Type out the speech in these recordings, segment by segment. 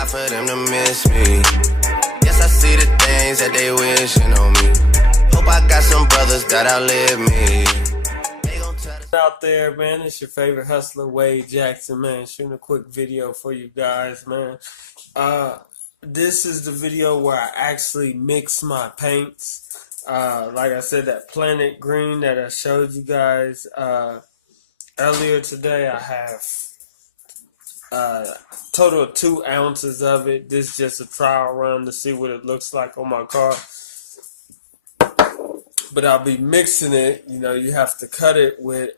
hard for them to miss me. Yes, I see the things that they wishing on me. Hope I got some brothers that outlive me. Out there, man, it's your favorite hustler, Wade Jackson, man. Shooting a quick video for you guys, man. This is the video where I actually mix my paints. Like I said, that planet green that I showed you guys earlier today, I have total of 2 ounces of it. This is just a trial run to see what it looks like on my car. But I'll be mixing it. You know, you have to cut it with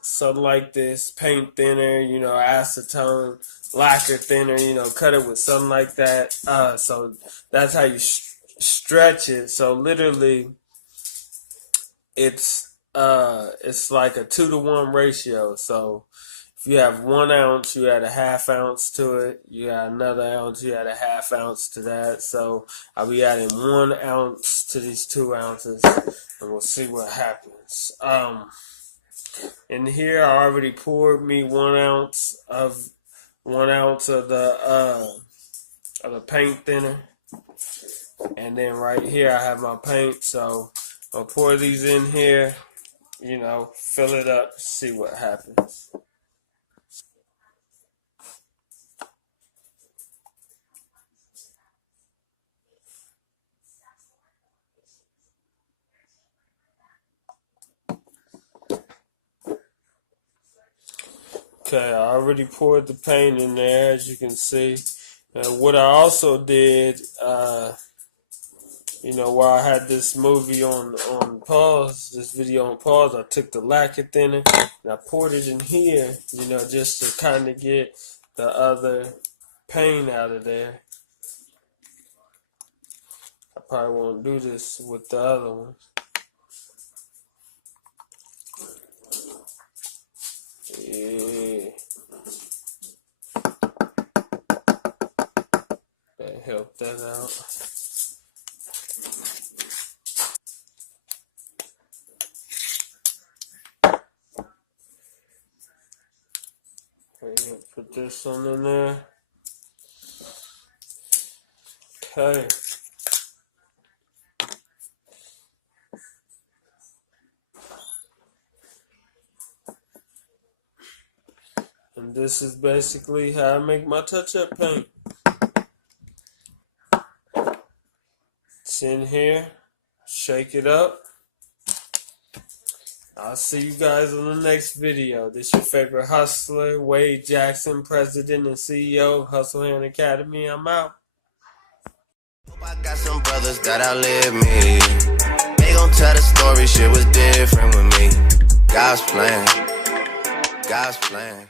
something like this, paint thinner, you know, acetone, lacquer thinner, you know, cut it with something like that. So that's how you stretch it. So literally, it's like a 2-to-1 ratio. So if you have 1 ounce, you add a ½ ounce to it. You add another ounce, you add a ½ ounce to that. So I'll be adding 1 ounce to these 2 ounces, and we'll see what happens. In here, I already poured me 1 ounce of the paint thinner, and then right here I have my paint. So I'll pour these in here, you know, fill it up, see what happens. Okay, I already poured the paint in there, as you can see. What I also did, you know, while I had this movie on pause, this video on pause, I took the lacquer thinner and I poured it in here, you know, just to kind of get the other paint out of there. I probably won't do this with the other one. Yeah. That helped that out. Okay, put this one in there. Okay. And this is basically how I make my touch-up paint. It's in here. Shake it up. I'll see you guys on the next video. This is your favorite hustler, Wade Jackson, President and CEO of Hustle Hand Academy. I'm out. Hope I got some brothers that outlive me. They gon' tell the story, shit was different with me. God's plan. God's plan.